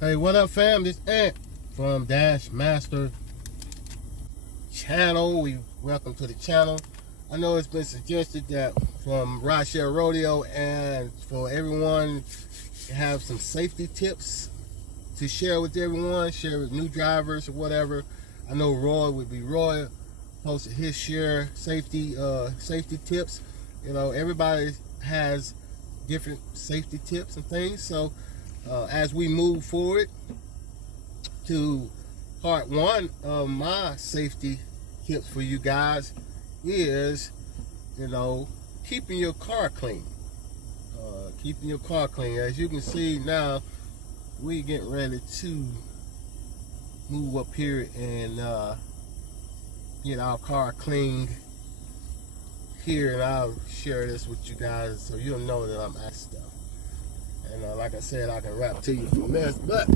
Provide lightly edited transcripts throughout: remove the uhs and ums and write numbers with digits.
Hey, what up, fam? This Ant from Dash Master Channel. Welcome to the channel. I know it's been suggested that from Rideshare Rodeo and for everyone to have some safety tips to share with everyone, share with new drivers or whatever. I know Roy posted his share safety tips. You know, everybody has different safety tips and things. So as we move forward to part one of my safety tips for you guys is, you know, keeping your car clean. Keeping your car clean. As you can see now, we getting ready to move up here and get our car cleaned here, and I'll share this with you guys so you'll know that I'm at stuff. And like I said, I can rap to you from this, but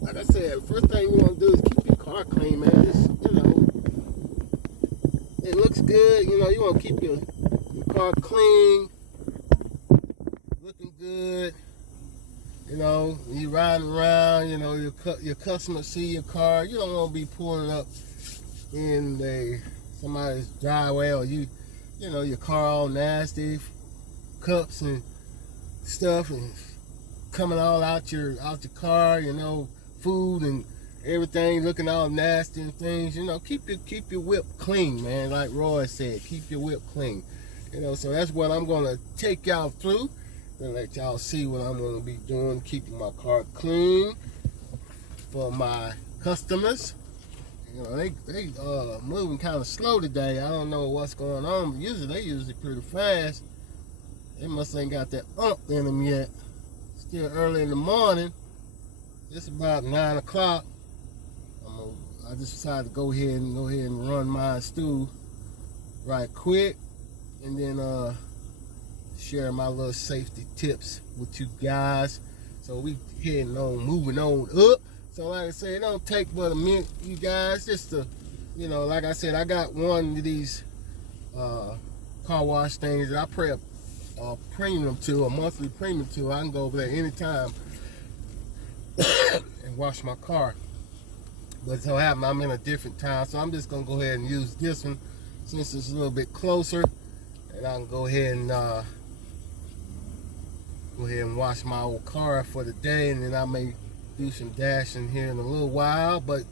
like I said, first thing you want to do is keep your car clean, man. Just, you know, it looks good. You know, you want to keep your car clean, looking good. You know, when you riding around, you know, your customers see your car. You don't want to be pulling up in somebody's driveway, or you know, your car all nasty, cups and stuff, and coming all out your car, you know, food and everything looking all nasty and things. You know, keep your whip clean, man. Like Roy said, keep your whip clean. You know, so that's what I'm gonna take y'all through and let y'all see what I'm gonna be doing, keeping my car clean for my customers. You know, they moving kind of slow today. I don't know what's going on, but they usually pretty fast. They must ain't got that in them yet. Still early in the morning. It's about 9 o'clock. I just decided to go ahead and run my stew right quick, and then share my little safety tips with you guys. So we moving on up. So like I said, it don't take but a minute, you guys, just to, you know, like I said, I got one of these car wash things that I pay a monthly premium to. I can go over there anytime and wash my car. But so happen I'm in a different town, so I'm just gonna go ahead and use this one since it's a little bit closer, and I can go ahead and wash my old car for the day, and then I may do some dashing here in a little while. But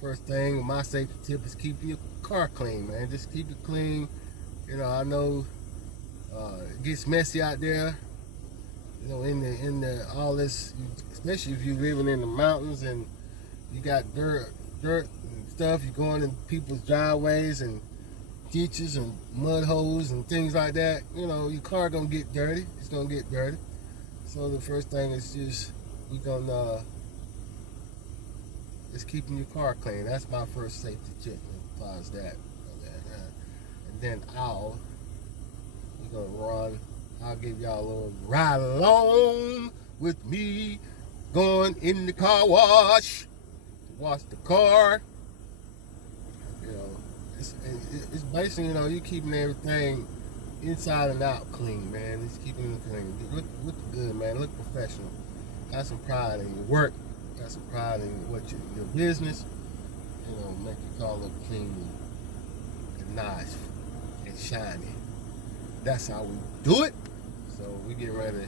first thing, my safety tip is keeping your car clean, man. Just keep it clean. You know, I know it gets messy out there, you know, in the all this, especially if you're living in the mountains and you got dirt and stuff. You're going in people's driveways and ditches and mud holes and things like that. You know, your car gonna get dirty. It's gonna get dirty. So the first thing is just is keeping your car clean. That's my first safety tip as far as that. And then I'll give y'all a little ride along with me, going in the car wash to wash the car. You know, it's basically, you know, you keeping everything inside and out clean, man. It's keeping it clean. Look good, man. Look professional. Got some pride in your work. Got some pride in your business. You know, make your car look clean and nice and shiny. That's how we do it. So we get ready to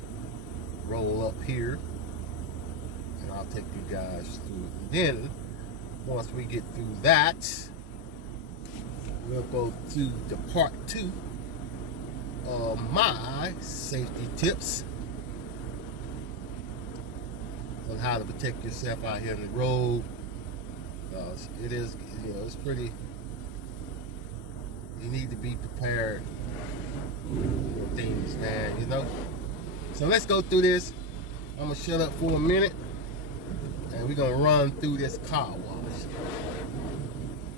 roll up here, and I'll take you guys through it. Then once we get through that, we'll go to the part 2 of my safety tips on how to protect yourself out here on the road. It is, you know, it's pretty. You need to be prepared for things, man, you know. So let's go through this. I'm gonna shut up for a minute, and we're gonna run through this car wash.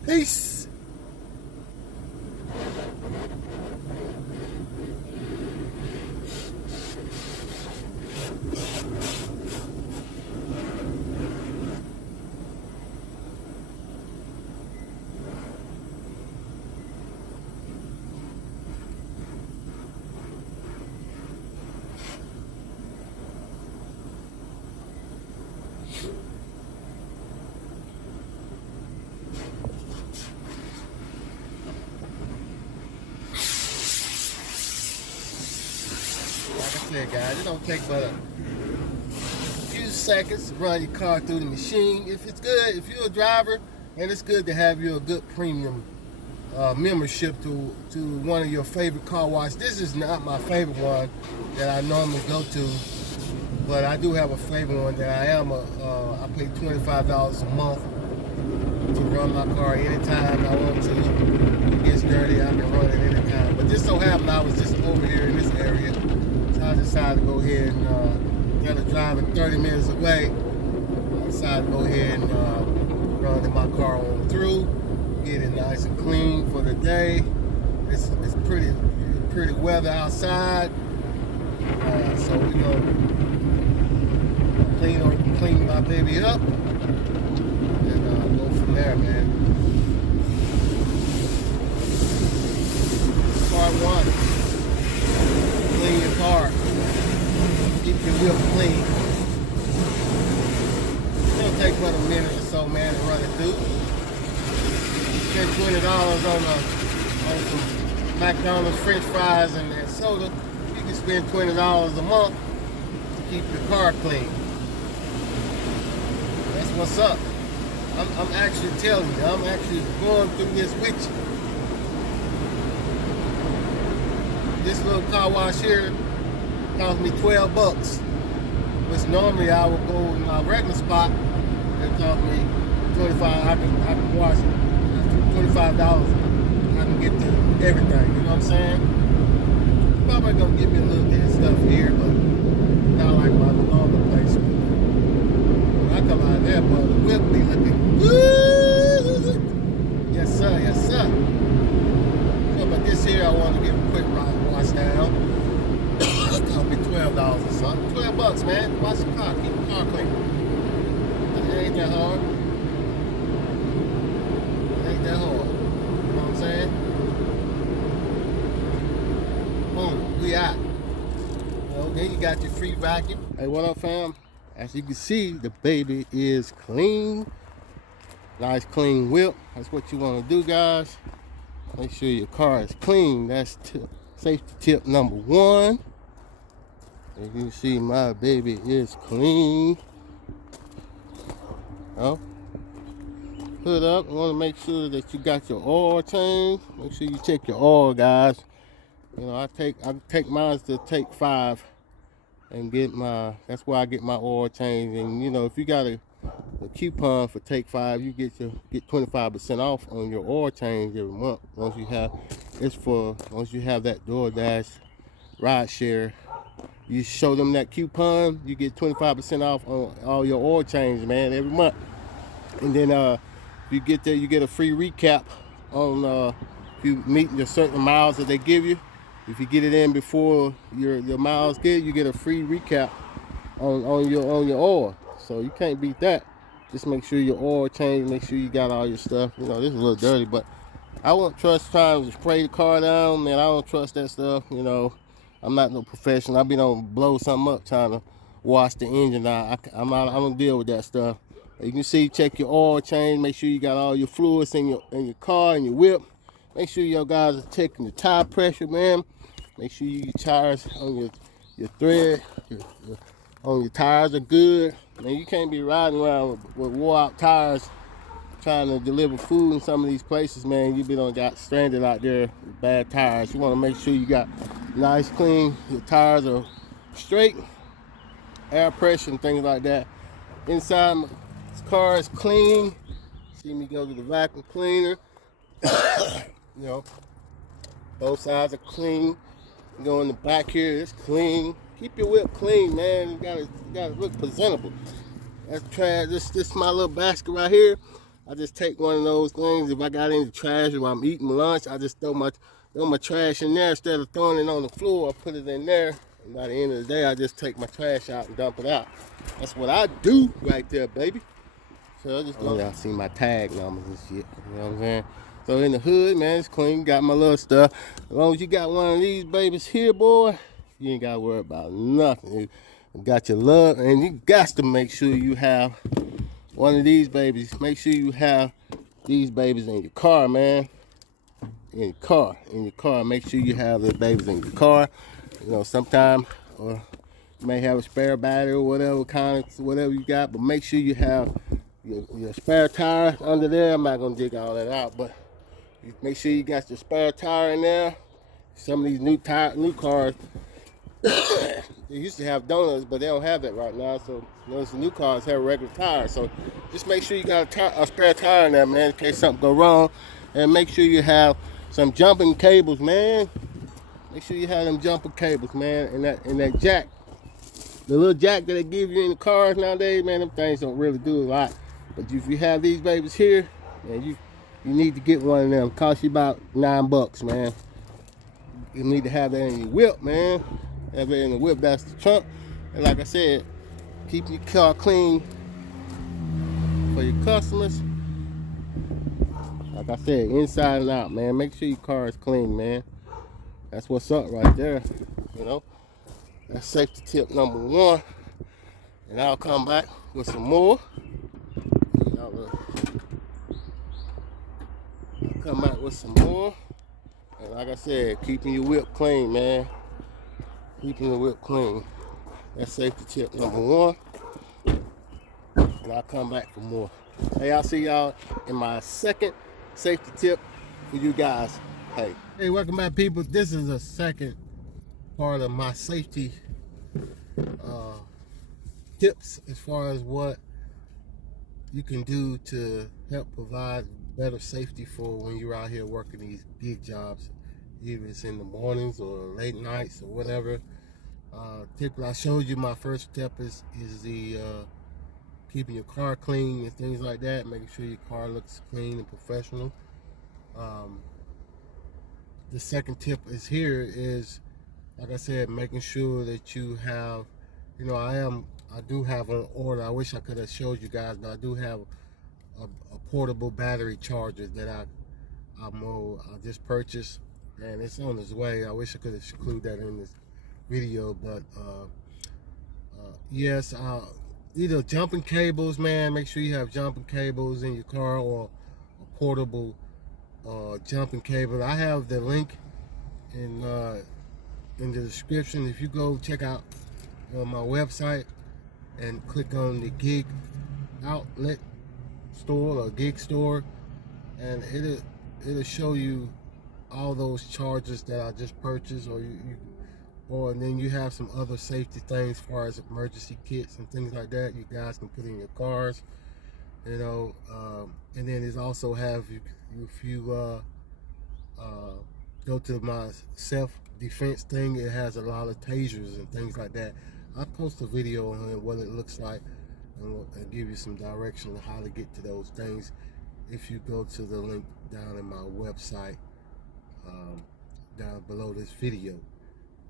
Peace. Like I said, guys, it don't take but a few seconds to run your car through the machine. If it's good, if you're a driver, and it's good to have you a good premium membership to one of your favorite car wash. This is not my favorite one that I normally go to, but I do have a favorite one that I pay $25 a month to run my car anytime I want to. If it gets dirty, I can run it anytime. But just so happened I was just over here in this area, so I decided to go ahead and instead of driving 30 minutes away, I decided to go ahead and run my car on through, get it nice and clean for the day. It's pretty weather outside, so we're gonna clean my baby up and go from there, man. Part one: clean your car, keep your wheel clean. It'll take but a minute or so, man, to run it through. Spend $20 on some McDonald's French fries and soda. You can spend $20 a month to keep your car clean. That's what's up. I'm actually telling you, I'm actually going through this with you. This little car wash here cost me $12, which normally I would go in my regular spot. It cost me $25. I can wash it. $25. I can get to everything. You know what I'm saying? Probably gonna give me a little bit of stuff here, but not like my normal place. When I come out of there, boy, the whip be looking good. Yes, sir. Yes, sir. So, but this here, I want to give a quick wash down. It cost me $12 or something. $12, man. Wash the car. Keep the car clean. It ain't that hard. That hard. You know what I'm saying? Boom, we out. Then you got your free vacuum. Hey, what up, fam? As you can see, the baby is clean. Nice clean whip. That's what you want to do, guys. Make sure your car is clean. That's safety tip number one. As you can see, my baby is clean. Oh. Hood up. You want to make sure that you got your oil change. Make sure you check your oil, guys. You know, I take mine to Take 5 and get that's where I get my oil change. And you know, if you got a coupon for Take 5, you get 25% off on your oil change every month. Once you have that Doordash ride share, you show them that coupon, you get 25% off on all your oil change, man, every month. And then if you get there, you get a free recap on if you meet the certain miles that they give you. If you get it in before your miles you get a free recap on your oil. So you can't beat that. Just make sure your oil change, make sure you got all your stuff. You know, this is a little dirty, but I won't trust trying to spray the car down, man. I don't trust that stuff. You know, I'm not no professional. I've been on blow something up trying to wash the engine out. I don't deal with that stuff. You can see, check your oil change. Make sure you got all your fluids in your car and your whip. Make sure your guys are checking the tire pressure, man. Make sure your tires on your thread, on your tires are good. Man, you can't be riding around with wore out tires trying to deliver food in some of these places, man. You got stranded out there with bad tires. You want to make sure you got nice, clean. Your tires are straight, air pressure and things like that. Inside my car is clean. See me go to the vacuum cleaner. You know, both sides are clean. Go in the back here, it's clean. Keep your whip clean, man. You gotta look presentable. That's trash. This my little basket right here. I just take one of those things. If I got any trash or I'm eating lunch, I just throw my trash in there instead of throwing it on the floor. I put it in there. And by the end of the day, I just take my trash out and dump it out. That's what I do right there, baby. So I just go. Y'all see my tag numbers and shit. You know what I'm saying? So in the hood, man, it's clean. Got my little stuff. As long as you got one of these babies here, boy, you ain't got to worry about nothing. You got your love, and you got to make sure you have one of these babies. Make sure you have these babies in your car, man. In your car. Make sure you have the babies in your car. You know, sometimes or you may have a spare battery or whatever you got, but make sure you have your spare tire under there. I'm not gonna dig all that out, but you make sure you got your spare tire in there. Some of these new cars, they used to have donuts, but they don't have that right now. So those new cars have regular tires. So just make sure you got a spare tire in there, man, in case something go wrong. And make sure you have some jumping cables, man. Make sure you have them jumping cables, man, and that jack. The little jack that they give you in the cars nowadays, man, them things don't really do a lot. But if you have these babies here, man, you need to get one of them. It costs you about $9, man. You need to have that in your whip, man. Have it in the whip, that's the trunk. And like I said, keep your car clean for your customers. Like I said, inside and out, man. Make sure your car is clean, man. That's what's up right there, you know. That's safety tip number 1. And I'll come back with some more. I'll come back with some more. And like I said, keeping your whip clean, man. Keeping your whip clean. That's safety tip number 1. And I'll come back for more. Hey, I'll see y'all in my second safety tip for you guys. Hey, welcome back, people. This is the second part of my safety tips as far as what you can do to help provide better safety for when you're out here working these big jobs, either it's in the mornings or late nights or whatever. Tip I showed you, my first step is the keeping your car clean and things like that, making sure your car looks clean and professional. The second tip is, like I said, making sure that you have, you know, I do have an order. I wish I could have showed you guys, but I do have a portable battery charger that I just purchased, and it's on its way. I wish I could have included that in this video, but yes, either jumping cables, man. Make sure you have jumping cables in your car, or a portable jumping cable. I have the link in the description. If you go check out my website and click on the gig outlet store or gig store, and it'll show you all those chargers that I just purchased, or then you have some other safety things as far as emergency kits and things like that you guys can put in your cars, you know. And then it also have, if you go to my self-defense thing, it has a lot of tasers and things like that. I'll post a video on what it looks like and give you some direction on how to get to those things if you go to the link down in my website down below this video.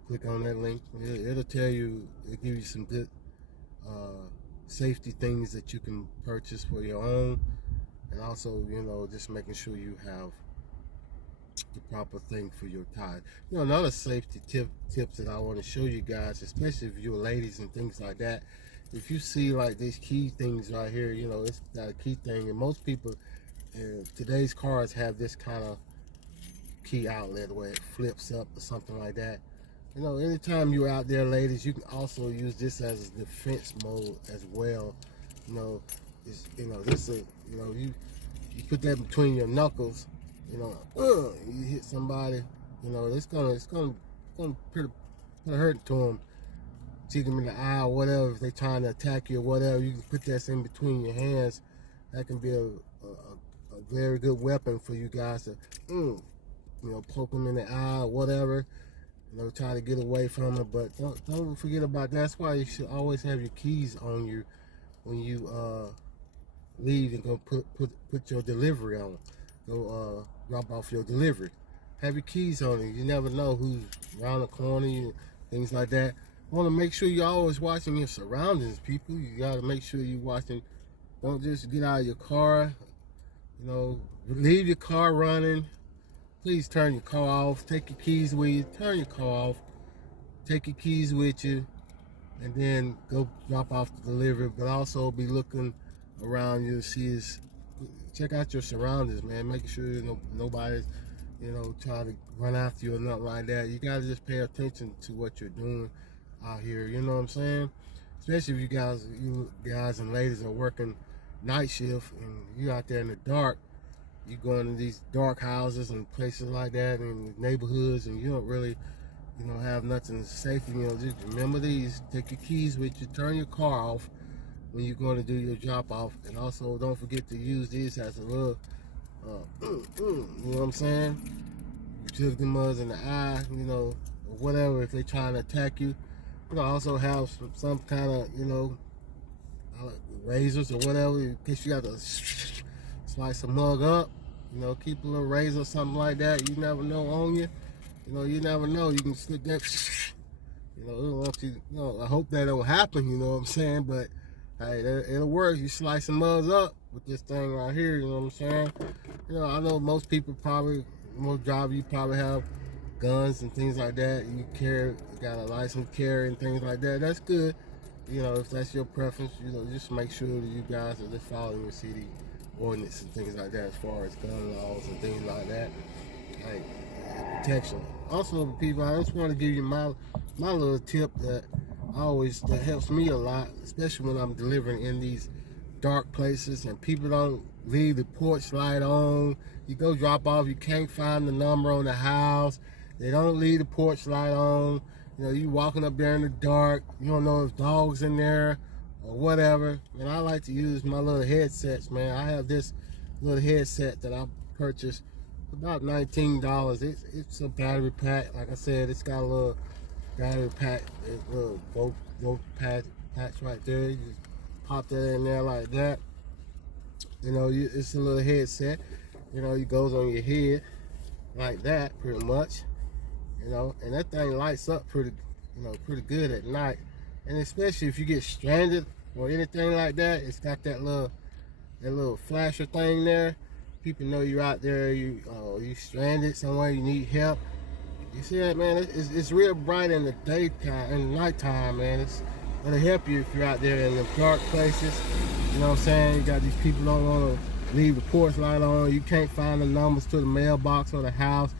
Click on that link. It'll tell you, it'll give you some good safety things that you can purchase for your own, and also, you know, just making sure you have the proper thing for your tire. You know, another safety tips that I want to show you guys, especially if you're ladies and things like that. If you see like these key things right here, you know, it's got a key thing, and most people today's cars have this kind of key outlet where it flips up or something like that. You know, anytime you're out there, ladies, you can also use this as a defense mode as well. You know, you put that between your knuckles. You know, you hit somebody. You know, it's gonna put a hurt to them. See them in the eye or whatever. If they're trying to attack you or whatever, you can put that in between your hands. That can be a very good weapon for you guys to, you know, poke them in the eye or whatever. You know, try to get away from it, but don't forget about that. That's why you should always have your keys on you when you leave and go put your delivery on. Go drop off your delivery. Have your keys on you. You never know who's around the corner, things like that. Want to make sure you're always watching your surroundings, people. You got to make sure you're watching. Don't just get out of your car. You know, leave your car running. Please turn your car off. Take your keys with you. Turn your car off. Take your keys with you, and then go drop off the delivery. But also be looking around you to check out your surroundings, man. Making sure nobody's, you know, trying to run after you or nothing like that. You gotta just pay attention to what you're doing out here, you know what I'm saying? Especially if you guys and ladies are working night shift and you out there in the dark, you go into these dark houses and places like that and neighborhoods, and you don't really, have nothing safe. Just remember these. Take your keys with you. Turn your car off when you're going to do your drop off, and also don't forget to use these as a little, you know what I'm saying? You took the muds in the eye, or whatever. If they're trying to attack you, also have some kind of, razors or whatever in case you got to slice a mug up. Keep a little razor or something like that. You never know on you. You never know. You can slip that. I hope that don't happen. You know what I'm saying? But hey, it'll work. You slice some mugs up with this thing right here. You know what I'm saying? I know most drivers, you probably have guns and things like that. You got a license to carry and things like that. That's good. If that's your preference, just make sure that you guys are just following your city ordinance and things like that as far as gun laws and things like that. Like protection. Also, people, I just want to give you my little tip that helps me a lot, especially when I'm delivering in these dark places and people don't leave the porch light on. You go drop off, you can't find the number on the house. They don't leave the porch light on. You walking up there in the dark. You don't know if dogs in there or whatever. And I like to use my little headsets, man. I have this little headset that I purchased for about $19. It's a battery pack. Like I said, it's got a little battery pack, a little both patch right there. You just pop that in there like that. It's a little headset. It goes on your head like that, pretty much. And that thing lights up pretty good at night. And especially if you get stranded or anything like that, it's got that little flasher thing there. People know you're out there, you stranded somewhere, you need help. You see that, man? It's real bright in the daytime and nighttime, man. It'll help you if you're out there in the dark places. You know what I'm saying? You got these people don't want to leave the porch light on. You can't find the numbers to the mailbox or the house.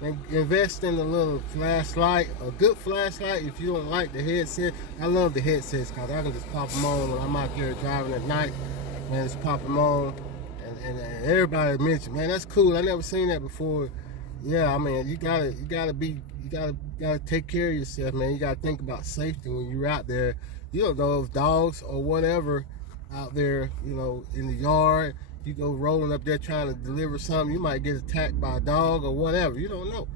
And invest in a little flashlight, a good flashlight. If you don't like the headset, I love the headsets because I can just pop them on when I'm out there driving at night, and just pop them on. And everybody mentioned, man, that's cool. I never seen that before. Yeah, I mean, you gotta take care of yourself, man. You gotta think about safety when you're out there. You don't know if dogs or whatever out there, in the yard. You go rolling up there trying to deliver something, you might get attacked by a dog or whatever. You don't know.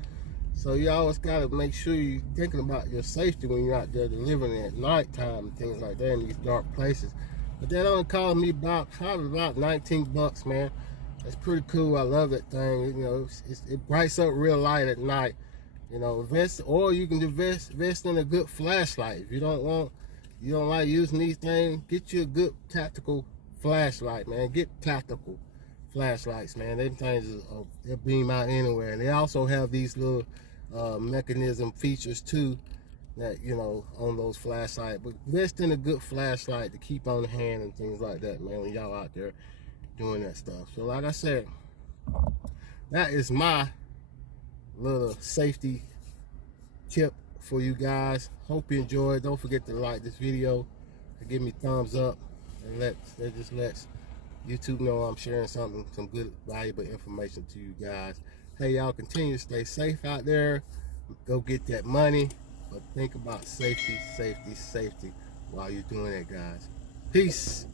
So you always got to make sure you're thinking about your safety when you're out there delivering at nighttime and things like that in these dark places. But that only cost me probably about $19, man. That's pretty cool. I love that thing. It brights up real light at night. Invest, or you can invest in a good flashlight. If you don't like using these things, get you a good tactical flashlight, man. Get tactical flashlights, man. Them things they'll beam out anywhere. And they also have these little mechanism features too that on those flashlights. But invest in a good flashlight to keep on hand and things like that, man, when y'all out there doing that stuff. So like I said, that is my little safety tip for you guys. Hope you enjoyed. Don't forget to like this video and give me thumbs up. And that just lets YouTube know I'm sharing some good, valuable information to you guys. Hey, y'all, continue to stay safe out there. Go get that money. But think about safety while you're doing that, guys. Peace.